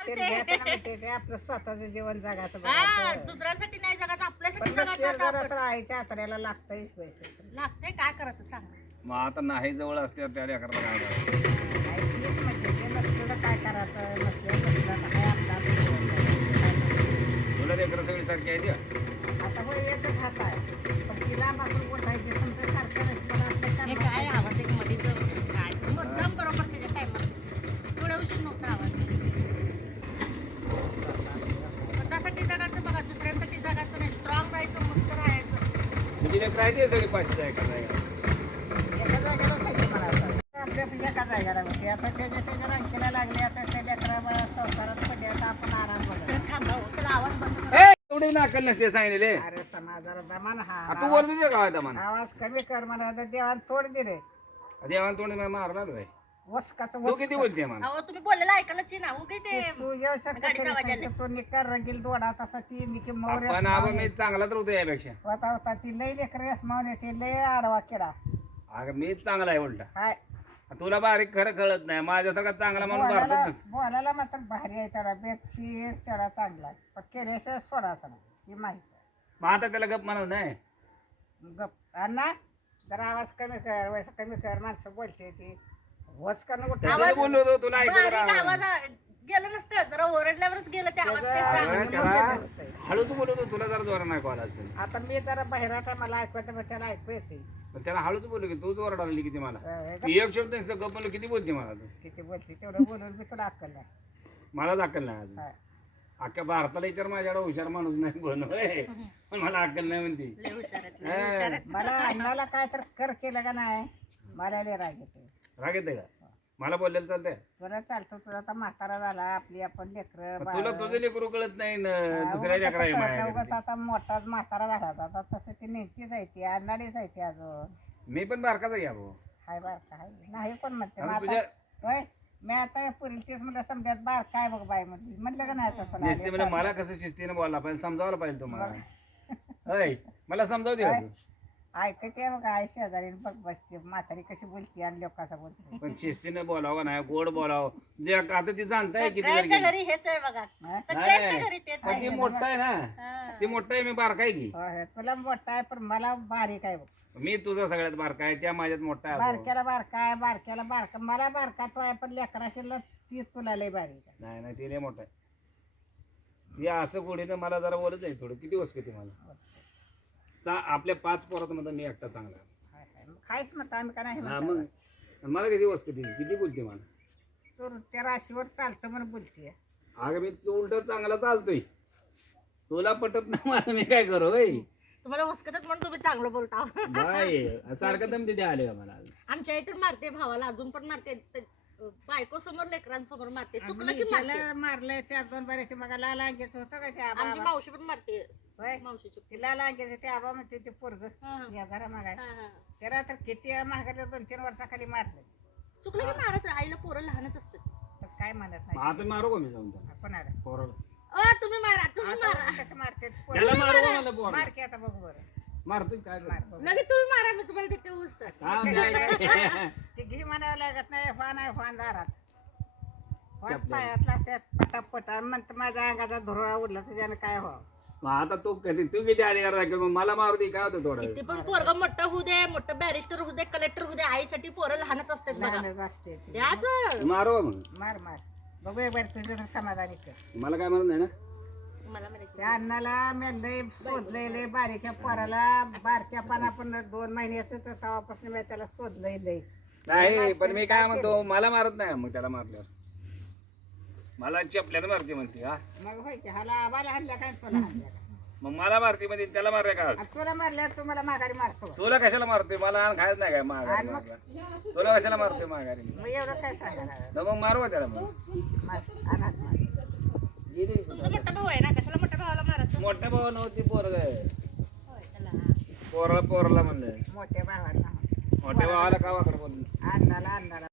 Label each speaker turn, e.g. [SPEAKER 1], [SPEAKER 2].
[SPEAKER 1] ते घ्यायचं ना ते आपलं स्वतःचं जीवन जगाचं
[SPEAKER 2] हा
[SPEAKER 1] बघायचं.
[SPEAKER 2] दुसऱ्यासाठी नाही जगायचं आपल्यासाठी
[SPEAKER 1] पण
[SPEAKER 2] जगायचं
[SPEAKER 1] नसतील
[SPEAKER 2] आता
[SPEAKER 1] जरा
[SPEAKER 2] आपण.
[SPEAKER 1] तर आईच्या हाताला लागतंयच पैसे.
[SPEAKER 2] लागतंय काय करायचं सांगा.
[SPEAKER 3] मग आता नाही जवळ असते त्या लेकराला काय करायचं?
[SPEAKER 1] नाही, तेच म्हणजे ते नसलेलं काय करायचं, नसलेलं काय आपलं आपलं जीवन जगायचं. काय करायचं?
[SPEAKER 3] तुला लेकरं सगळी सारखी आहे त्या
[SPEAKER 1] आता हो एकच हात आहे पण तिला बाजून बोलायचे समजा सारखं नाही पण आपलं
[SPEAKER 2] हे
[SPEAKER 1] कर्माचं
[SPEAKER 2] काय
[SPEAKER 1] आहे.
[SPEAKER 2] आवाज एक मधीच काय मुद्दाम बरोबर त्याच्या टायमात थोड्या उशीर नव्हता आवाज. स्वतःसाठी जगायचं बघा दुसऱ्यांसाठी जगायचं नाही. स्ट्रॉंग राहायचं मस्त राहायचं.
[SPEAKER 3] तुझी लेकरं आहे ते सगळी पाचशे आहे का नाही
[SPEAKER 1] एका जागेला खायचं मला आता. आपल्या पण एका जागेला होते आता त्याच्या रांकीला लागले आता त्या लेकरा संसारात पडले आता आपण आराम
[SPEAKER 2] तर
[SPEAKER 1] बघायचा.
[SPEAKER 2] थांबा हो, त्याला आवाज बंद करा.
[SPEAKER 3] एवढी नाकल नसते सांगितले
[SPEAKER 1] अरे समाजाला दमान हा
[SPEAKER 3] तू बोलतो ते काय दमान
[SPEAKER 1] आवाज कमी कर मला तर देवान तोड दे रे
[SPEAKER 3] देवान तोंड मारला रे
[SPEAKER 1] वस्काचं
[SPEAKER 3] तू किती बोलते मला
[SPEAKER 2] अहो तुम्ही बोललेलं ऐकायलाच ना हो काही ते
[SPEAKER 1] तुझ्या
[SPEAKER 2] गाडीचा आवाज आला.
[SPEAKER 1] तो निकार रंगील दोडा तसा ती निकी मोर
[SPEAKER 3] पण आपण मी चांगला तर होतो यापेक्षा
[SPEAKER 1] होता होता ती लई लेकर मावून येते लय आडवा किडा
[SPEAKER 3] अगं मीच चांगला आहे उलटा
[SPEAKER 1] हाय
[SPEAKER 3] तुला बारीक खरं कळत नाही माझ्यासारखा चांगला माणूस
[SPEAKER 1] बोलायला
[SPEAKER 3] भारतात नसतो.
[SPEAKER 1] बोलायला मात्र भारी आहे त्याला बेतशीर त्याला चांगला आहे. पण केल्याशिवाय सोडायचा नाही ही माहिती
[SPEAKER 3] मग आता त्याला गप म्हणत नाही
[SPEAKER 1] आहे. गप अण्णा जरा आवाज कमी कर वयस कमी कर माणसं बोलते ती वस करणं कुठं
[SPEAKER 3] तसंच बोललो होतो तुला ऐकू
[SPEAKER 2] बारीक
[SPEAKER 3] राहिला.
[SPEAKER 2] आवाज गेलं नसतं जरा ओरडल्यावरच गेलं ते आवाज
[SPEAKER 1] त्याचा
[SPEAKER 2] त्याचा.
[SPEAKER 3] अगं,
[SPEAKER 1] आवाज
[SPEAKER 3] त्याला
[SPEAKER 1] होतंय.
[SPEAKER 3] हळूच बोलत होतो तुला जरा जोरा नाही कॉल असेल
[SPEAKER 1] आता मी जरा बाहेरात आहे, मला ऐकू येतं मग त्याला ऐकू येते
[SPEAKER 3] पण त्याला हळूच बोललो की तूच ओरडाली किती मला
[SPEAKER 1] गप
[SPEAKER 3] मी एक शब्द नसतं गप बोललो किती बोलते मला तू
[SPEAKER 1] किती बोलते तेवढं बोलून मी तुला अक्कल नाही
[SPEAKER 3] मला दाखल नाही अजून
[SPEAKER 1] हा.
[SPEAKER 3] अख्ख्या भारताला विचार माझ्याकडे हुशार माणूस नाही बोलणं होय. पण मला अक्कल नाही म्हणते
[SPEAKER 2] लय हुशार आहेत, लय हुशार आहेत.
[SPEAKER 1] मला अण्णाला काय तर कर केलं का नाही मला लय राग येतो
[SPEAKER 3] राग येते का मला बोलायला चालतंय
[SPEAKER 1] तुला चालतो तुझा आता म्हातारा झाला आपली आपण लेकर
[SPEAKER 3] पण तुला तुझं लेकरू कळत नाही ना दुसऱ्या लेकरा आहे माझ्याकडे.
[SPEAKER 1] आता मोठा म्हातारा झाला आता तसं ती नेमकीच आहे ती अण्णाडीच आहे ती अजून
[SPEAKER 3] मी पण बारकाचा घ्या भाऊ
[SPEAKER 1] हाय बार काय नाही कोण म्हणते मग
[SPEAKER 3] आणि
[SPEAKER 1] आता
[SPEAKER 3] तुझ्या
[SPEAKER 1] होय मी आता पुरील तेच म्हणलं समजात बार काय बघ बाय म्हटली म्हटलं का नाही तसं
[SPEAKER 3] नेसते म्हणजे
[SPEAKER 1] लागलं.
[SPEAKER 3] मला कसं शिस्तीने बोलला पाहिजे समजावलं पाहिजे तुम्हाला होय मला समजावू दे का तू?
[SPEAKER 1] ऐकते बघ आई शेजारी बघ बसते म्हातारी कशी बोलते आणि लोक कसं बोलते
[SPEAKER 3] पण शिस्तीने बोलावं का नाही गोड बोलावं जे आता ती जाणताय किती वेळ
[SPEAKER 2] सगळ्यांच्या
[SPEAKER 3] गेली.
[SPEAKER 2] घरी हेच आहे बघा
[SPEAKER 1] हा?
[SPEAKER 2] सगळ्यांच्या घरी तेच
[SPEAKER 3] पण ती
[SPEAKER 2] आहे
[SPEAKER 3] मोठा आहे ना
[SPEAKER 2] हा.
[SPEAKER 3] ती मोठा आहे मी बारका आहे की
[SPEAKER 1] होय, तुला मोठा आहे पण मला बारीक आहे बघ
[SPEAKER 3] मी तुझा सगळ्यात बारका आहे त्या माझ्यात मोठा आहे भाऊ.
[SPEAKER 1] बारक्याला बारका आहे बारक्याला बारका मला बारका तो आहे पण लेकराशीला ती तुला लय बारीक आहे
[SPEAKER 3] नाही नाही ती लय मोठा आहे ती असं गोडीनं मला जरा बोलत आहे थोडं किती वस किती मला आपल्या 5 पोरात मध्ये मी एकटा चांगला आहे.
[SPEAKER 1] हाय, हाय. मग खायच म्हणतो आम्ही का नाही
[SPEAKER 3] हा
[SPEAKER 1] म्हणतो.
[SPEAKER 3] मग मला किती वस किती बोलते मला
[SPEAKER 1] तू त्या राशीवर चालतं म्हणून बोलते
[SPEAKER 3] अगं मी उलट चांगला चालतोय तुला पटत नाही मला मी काय करू होय
[SPEAKER 2] तुम्हाला वस्कतच म्हणून तुम्ही चांगलं बोलता
[SPEAKER 3] बाय सारखं दम तिथे आले का मला
[SPEAKER 2] आमच्या इथून मारते भावाला अजून पण मारते बायको समोर लेकरांसमोर मारते चुकलं की मारते
[SPEAKER 1] त्याला मारलंय 4-2 बऱ्याचे मग लागायचं होतं का ते
[SPEAKER 2] आमची
[SPEAKER 1] आबा
[SPEAKER 2] मावशी पण मारते
[SPEAKER 1] होय
[SPEAKER 2] मावशीची
[SPEAKER 1] तिला लागायचं ते आबा म्हणते ते पोरग
[SPEAKER 2] हा, हा.
[SPEAKER 1] या घरा मागाय
[SPEAKER 2] हा, हा.
[SPEAKER 1] त्याला तर किती वेळा मागायला 2-3 वर्षाखाली मारलं
[SPEAKER 2] चुकलं की मारायचं आईला पोरं लहानच असतात
[SPEAKER 1] तर काय म्हणत
[SPEAKER 3] मग
[SPEAKER 1] नाही
[SPEAKER 3] आता मारू का मी जाऊन त्याला?
[SPEAKER 1] कोणाला
[SPEAKER 3] पोराला
[SPEAKER 2] तुम्ही मारा तुम्ही मारा
[SPEAKER 1] आता कसं मारते
[SPEAKER 3] त्याला मारू का मला पोराला?
[SPEAKER 1] मार की आता बघू बरं
[SPEAKER 3] मारतोय काय
[SPEAKER 1] मार
[SPEAKER 3] करू?
[SPEAKER 1] बघू.
[SPEAKER 2] लगेच तुम्ही मारा मी तुम्हाला देते ऊस
[SPEAKER 3] थांब, नाही.
[SPEAKER 1] ती घी म्हणावं लागत नाही फान आहे फान दारात फान
[SPEAKER 3] चपल्या.
[SPEAKER 1] पायातला असते पटापट आणि म्हणतं माझ्या अंगाचा धुरळा उडला तुझ्यानं काय हो
[SPEAKER 3] मग आता तू किती अधिकार राखील? मग मला मारू दे काय होतं थोडा वेळ?
[SPEAKER 2] किती पण पोरग मोठं होऊ दे मोठं बॅरिस्टर होऊ दे कलेक्टर होऊ दे आईसाठी पोरं लहानच असतात बघा
[SPEAKER 1] लहानच असते ती.
[SPEAKER 2] त्याच
[SPEAKER 3] मारू का मग
[SPEAKER 1] मार मार बघू एक बार तुझं तर समाधानी कर
[SPEAKER 3] मला काय म्हणत नाही ना
[SPEAKER 2] मला माहिती
[SPEAKER 1] त्या अण्णाला मी लय शोधलंय लय बारीक्या पोराला बारक्या पाना पण 2 महिन्याचं तर तेव्हापासून मी त्याला शोधलंय लय
[SPEAKER 3] नाही पण मी काय म्हणतो मला मारत नाही मग त्याला मारल्यावर मला चपल्यानं मारते म्हणते हा
[SPEAKER 1] मग होय की हाला आबाला हल्ल्या काय तुला हल्ल्या काय?
[SPEAKER 3] मग मला मारते म्हणजे त्याला मारल्या का
[SPEAKER 1] आणि तुला मारल्यावर तू मला माघारी मारतो
[SPEAKER 3] तुला कशाला मारतोय मला खायच नाही काय माघारी
[SPEAKER 1] आणि मग?
[SPEAKER 3] मारला. तुला कशाला मारतोय माघारी
[SPEAKER 1] मग एवढं काय सांगणार
[SPEAKER 3] न मग मारू का त्याला मग
[SPEAKER 1] मार, अनाथ मार.
[SPEAKER 3] गेली
[SPEAKER 2] तुमचा मोठा भाऊ आहे ना कशाला मोठ्या भावाला मारायचं
[SPEAKER 3] मोठ्या भावा नव्हती पोरग
[SPEAKER 2] होय, त्याला
[SPEAKER 3] पोराला म्हणलं
[SPEAKER 1] मोठ्या भावाला
[SPEAKER 3] मोठ्या भावाला का वाकड बोललं
[SPEAKER 1] अण्णाला